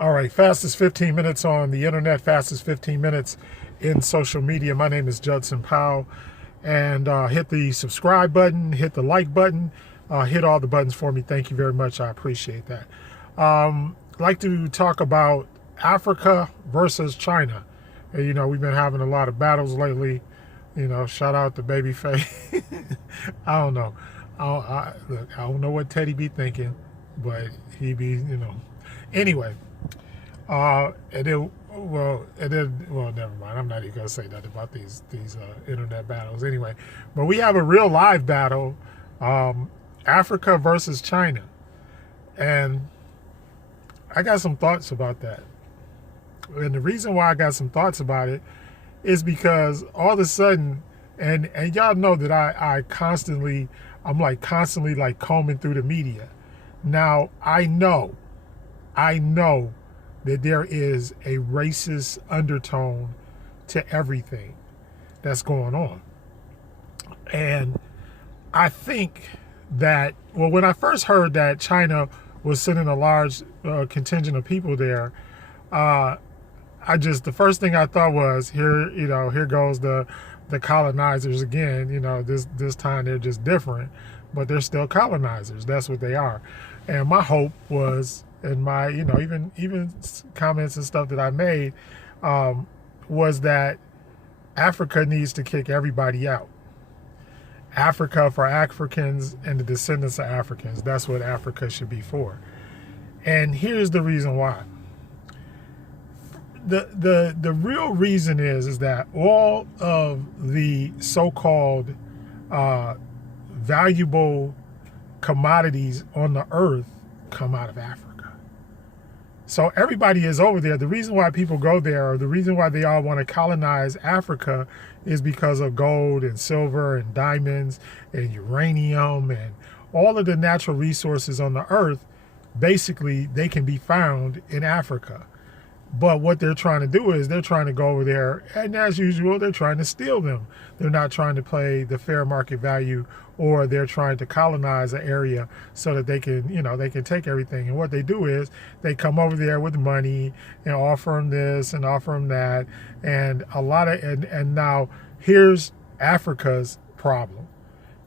All right, fastest 15 minutes on the internet, fastest 15 minutes in social media. My name is Judson Powell. And hit the subscribe button, hit the like button, hit all the buttons for me. Thank you very much. I appreciate that. I'd like to talk about Africa versus China. And, we've been having a lot of battles lately. Shout out to Babyface. I don't know. Look, I don't know what Teddy be thinking, but he be, Anyway, never mind. I'm not even gonna say nothing about these internet battles anyway. But we have a real live battle, Africa versus China, and I got some thoughts about that. And the reason why I got some thoughts about it is because all of a sudden, and y'all know that I'm constantly like combing through the media. Now I know that there is a racist undertone to everything that's going on. And I think that, when I first heard that China was sending a large contingent of people there, the first thing I thought was, here goes the colonizers again. This time they're just different, but they're still colonizers. That's what they are. And my hope was, and my, even comments and stuff that I made, was that Africa needs to kick everybody out. Africa for Africans and the descendants of Africans. That's what Africa should be for. And here's the reason why. The real reason is that all of the so-called valuable commodities on the earth come out of Africa. So everybody is over there. The reason why people go there, or the reason why they all want to colonize Africa, is because of gold and silver and diamonds and uranium and all of the natural resources on the earth. Basically, they can be found in Africa. But what they're trying to do is they're trying to go over there, and as usual, they're trying to steal them. They're not trying to pay the fair market value, or they're trying to colonize an area so that they can, they can take everything. And what they do is they come over there with money and offer them this and offer them that. And and now here's Africa's problem.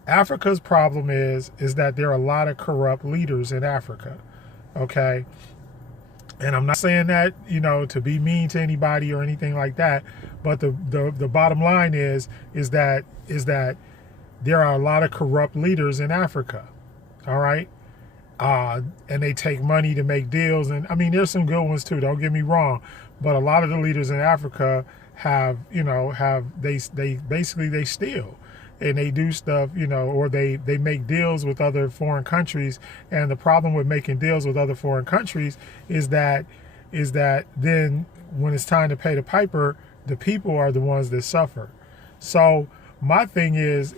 Africa's problem is that there are a lot of corrupt leaders in Africa. Okay. And I'm not saying that, to be mean to anybody or anything like that, but the bottom line is that there are a lot of corrupt leaders in Africa. All right. And they take money to make deals. And I mean, there's some good ones too, don't get me wrong. But a lot of the leaders in Africa they steal. And they do stuff, or they make deals with other foreign countries. And the problem with making deals with other foreign countries is that then when it's time to pay the piper, the people are the ones that suffer. So my thing is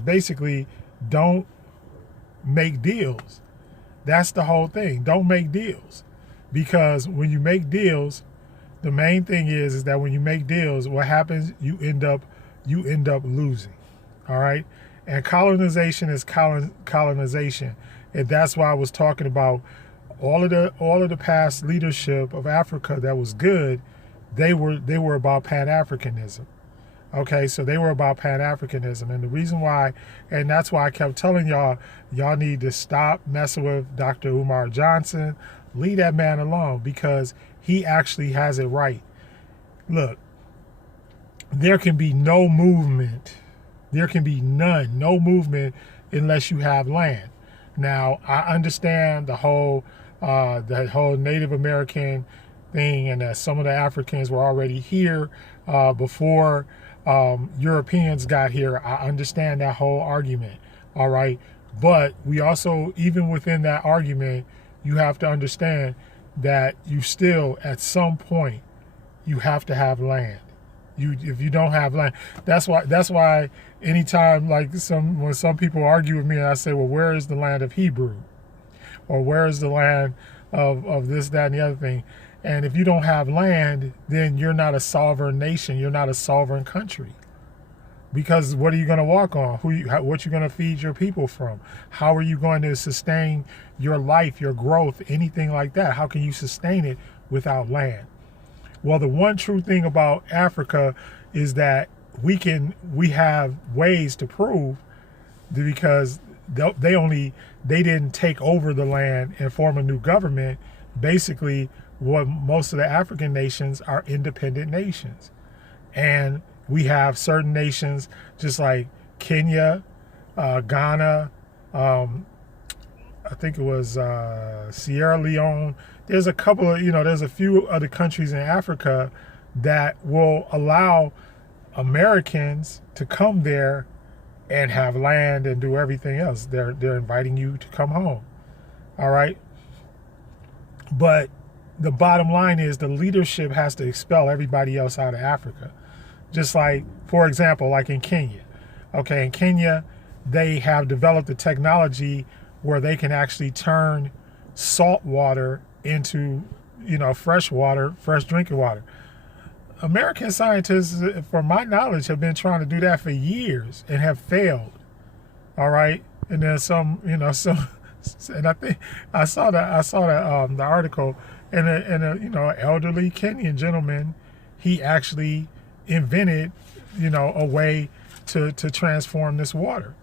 basically don't make deals. That's the whole thing. Don't make deals, because when you make deals, the main thing is that when you make deals, what happens? You end up losing. All right. And colonization is colonization. And that's why I was talking about all of the past leadership of Africa that was good. They were about Pan-Africanism. Okay, so they were about Pan-Africanism. And the reason why, and that's why I kept telling y'all need to stop messing with Dr. Umar Johnson. Leave that man alone, because he actually has it right. Look, there can be no movement. There can be no movement unless you have land. Now, I understand the whole Native American thing, and that some of the Africans were already here before Europeans got here. I understand that whole argument. All right. But we also, even within that argument, you have to understand that you still, at some point, you have to have land. If you don't have land, that's why anytime, like, when some people argue with me and I say, well, where is the land of Hebrew, or where is the land of this, that, and the other thing? And if you don't have land, then you're not a sovereign nation. You're not a sovereign country. Because what are you going to walk on? What you going to feed your people from? How are you going to sustain your life, your growth, anything like that? How can you sustain it without land? Well, the one true thing about Africa is that we have ways to prove that, because they didn't take over the land and form a new government. Basically, what most of the African nations are independent nations. And we have certain nations just like Kenya, Ghana, I think it was Sierra Leone. There's a couple of, there's a few other countries in Africa that will allow Americans to come there and have land and do everything else. They're inviting you to come home. All right. But the bottom line is the leadership has to expel everybody else out of Africa. Just like, for example, like in Kenya. Okay, in Kenya, they have developed a technology where they can actually turn salt water into, fresh water, fresh drinking water. American scientists, from my knowledge, have been trying to do that for years and have failed. All right, and then and I think I saw the article, and a elderly Kenyan gentleman, he actually invented, a way to transform this water.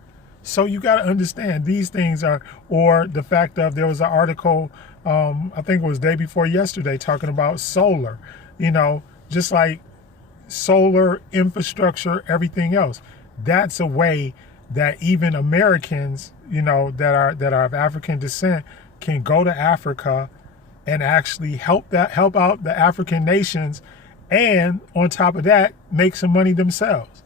So you got to understand these things are, or the fact of, there was an article, I think it was day before yesterday, talking about solar, just like solar infrastructure, everything else. That's a way that even Americans, that are of African descent, can go to Africa and actually help out the African nations, and on top of that, make some money themselves.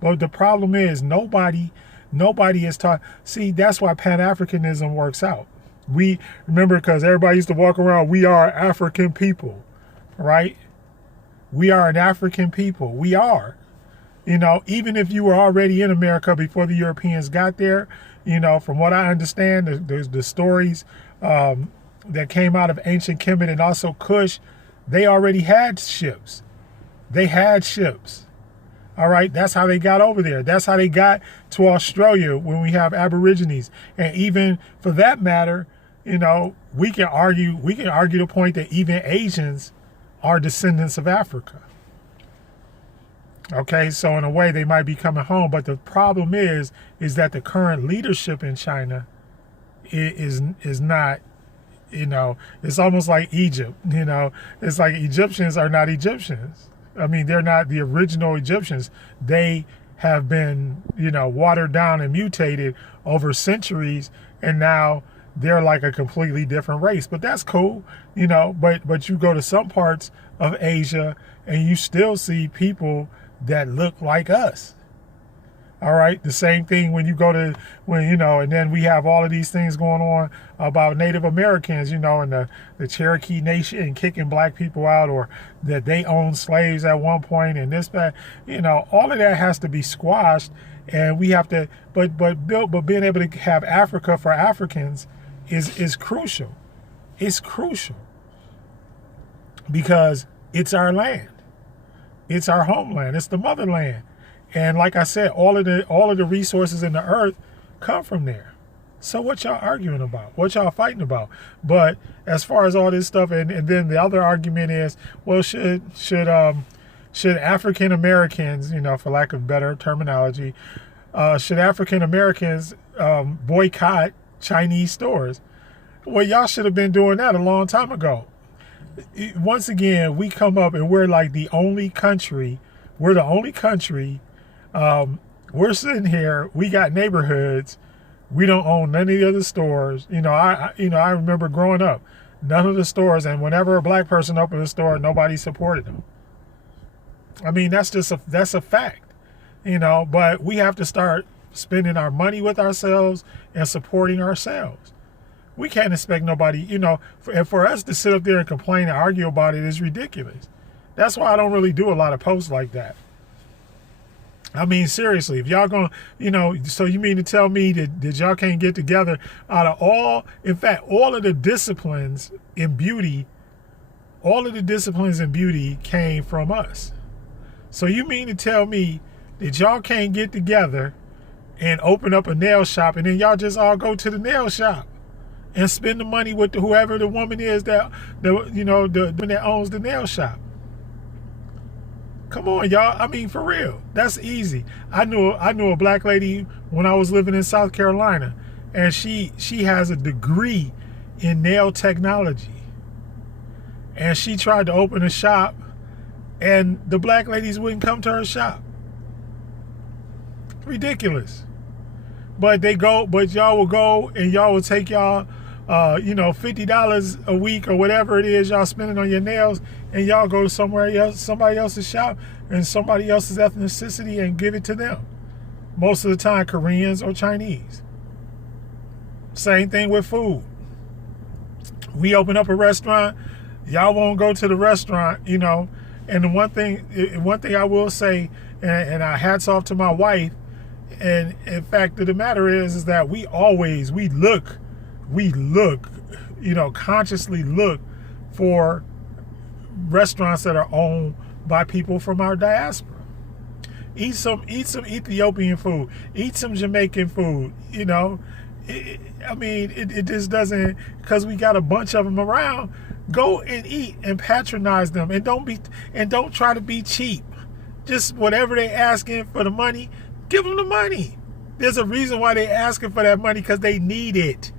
But the problem is nobody is taught. See, that's why Pan-Africanism works out. We remember, because everybody used to walk around, we are African people, right? We are an African people. We are. Even if you were already in America before the Europeans got there, from what I understand, there's the stories that came out of ancient Kemet and also Kush, they already had ships. They had ships. All right, that's how they got over there. That's how they got to Australia when we have Aborigines. And even for that matter, we can argue the point that even Asians are descendants of Africa. Okay, so in a way they might be coming home, but the problem is that the current leadership in China is not, it's almost like Egypt. It's like Egyptians are not Egyptians. I mean, they're not the original Egyptians. They have been, watered down and mutated over centuries, and now they're like a completely different race. But that's cool, but you go to some parts of Asia and you still see people that look like us. All right. The same thing when you go to, and then we have all of these things going on about Native Americans, and the Cherokee Nation kicking black people out, or that they owned slaves at one point, and this, that, all of that has to be squashed. And we have to, but being able to have Africa for Africans is crucial. It's crucial because it's our land. It's our homeland. It's the motherland. And like I said, all of the resources in the earth come from there. So what y'all arguing about? What y'all fighting about? But as far as all this stuff, and then the other argument is, well, should African Americans, for lack of better terminology, should African Americans boycott Chinese stores? Well, y'all should have been doing that a long time ago. Once again, we come up and we're like the only country. We're the only country. We're sitting here. We got neighborhoods. We don't own none of the other stores. I remember growing up, none of the stores. And whenever a black person opened a store, nobody supported them. I mean, that's a fact. But we have to start spending our money with ourselves and supporting ourselves. We can't expect nobody, for us to sit up there and complain and argue about it is ridiculous. That's why I don't really do a lot of posts like that. I mean, seriously, if y'all gonna, so you mean to tell me that y'all can't get together out of all of the disciplines in beauty, came from us. So you mean to tell me that y'all can't get together and open up a nail shop, and then y'all just all go to the nail shop and spend the money with whoever the woman is that that owns the nail shop. Come on, y'all. I mean, for real. That's easy. I knew a black lady when I was living in South Carolina, and she has a degree in nail technology. And she tried to open a shop, and the black ladies wouldn't come to her shop. Ridiculous. But y'all will go, and y'all will take y'all $50 a week or whatever it is y'all spending on your nails, and y'all go to somebody else's shop and somebody else's ethnicity and give it to them. Most of the time, Koreans or Chinese. Same thing with food. We open up a restaurant, y'all won't go to the restaurant, And the one thing I will say, and I hats off to my wife, and in fact, the matter is that we look, consciously look for restaurants that are owned by people from our diaspora. Eat some Ethiopian food. Eat some Jamaican food. It just doesn't, because we got a bunch of them around. Go and eat and patronize them, and don't try to be cheap. Just whatever they asking for the money, give them the money. There's a reason why they asking for that money, because they need it.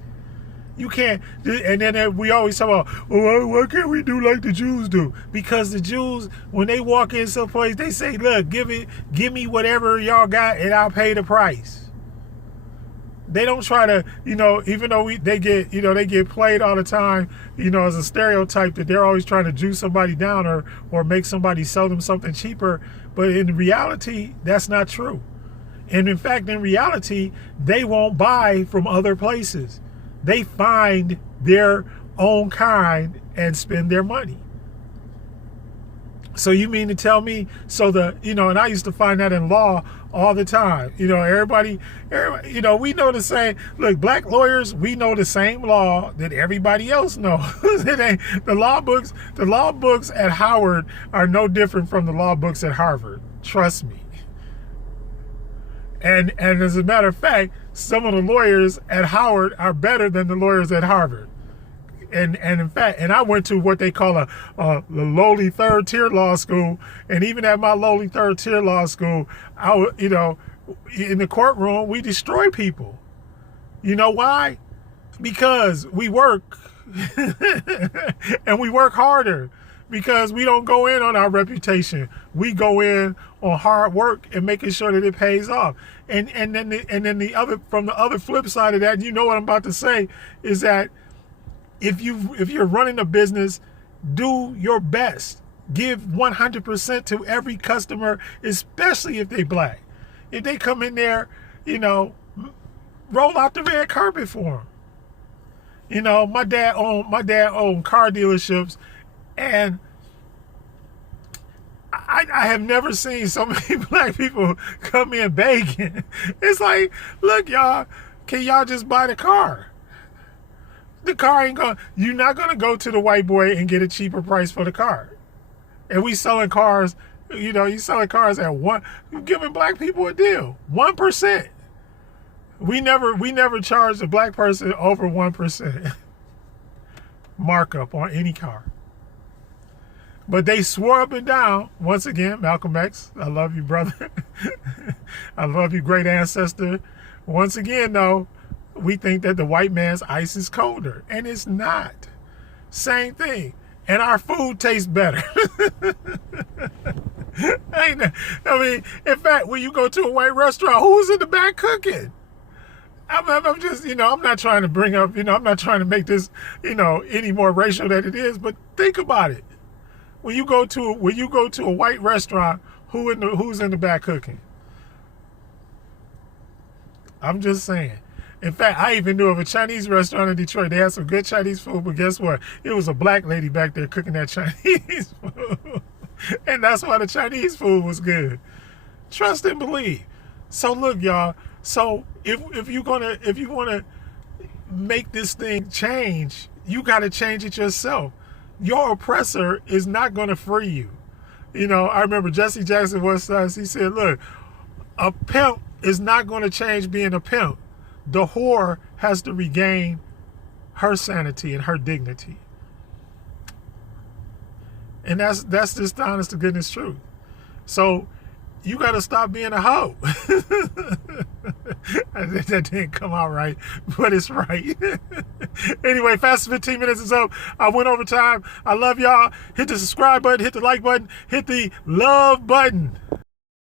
You can't, and then we always talk about, well, why can't we do like the Jews do? Because the Jews, when they walk in someplace, they say, look, give me whatever y'all got, and I'll pay the price. They don't try to, even though they get played all the time, as a stereotype that they're always trying to juice somebody down or make somebody sell them something cheaper. But in reality, that's not true. And in fact, in reality, they won't buy from other places. They find their own kind and spend their money. So you mean to tell me, and I used to find that in law all the time. Everybody, we know the same. Look, black lawyers, we know the same law that everybody else knows. The law books at Howard are no different from the law books at Harvard. Trust me. And as a matter of fact, some of the lawyers at Howard are better than the lawyers at Harvard. And in fact, I went to what they call the lowly third tier law school. And even at my lowly third tier law school, in the courtroom, we destroy people. You know why? Because we work and we work harder, because we don't go in on our reputation. We go in on hard work and making sure that it pays off. And then from the other flip side of that, what I'm about to say is that if you're running a business, do your best. Give 100% to every customer, especially if they black. If they come in there, roll out the red carpet for them. My dad owned car dealerships, and I have never seen so many black people come in begging. It's like, look, y'all, can y'all just buy the car? The car you're not going to go to the white boy and get a cheaper price for the car. And we selling cars, you selling cars at you're giving black people a deal. 1%. We never charged a black person over 1% markup on any car. But they swore up and down, once again, Malcolm X, I love you, brother. I love you, great ancestor. Once again, though, we think that the white man's ice is colder, and it's not. Same thing. And our food tastes better. In fact, when you go to a white restaurant, who's in the back cooking? I'm just, I'm not trying to bring up, I'm not trying to make this, any more racial than it is, but think about it. When you go to a white restaurant, who's in the back cooking? I'm just saying. In fact, I even knew of a Chinese restaurant in Detroit. They had some good Chinese food, but guess what? It was a black lady back there cooking that Chinese food. And that's why the Chinese food was good. Trust and believe. So look, y'all. So if you want to make this thing change, you got to change it yourself. Your oppressor is not going to free you. I remember Jesse Jackson once he said, look, A pimp is not going to change being a pimp. The whore has to regain her sanity and her dignity. And that's just the honest to goodness truth. So you got to stop being a hoe. That didn't come out right, but it's right. Anyway, fast 15 minutes is up. I went over time. I love y'all. Hit the subscribe button, hit the like button, hit the love button.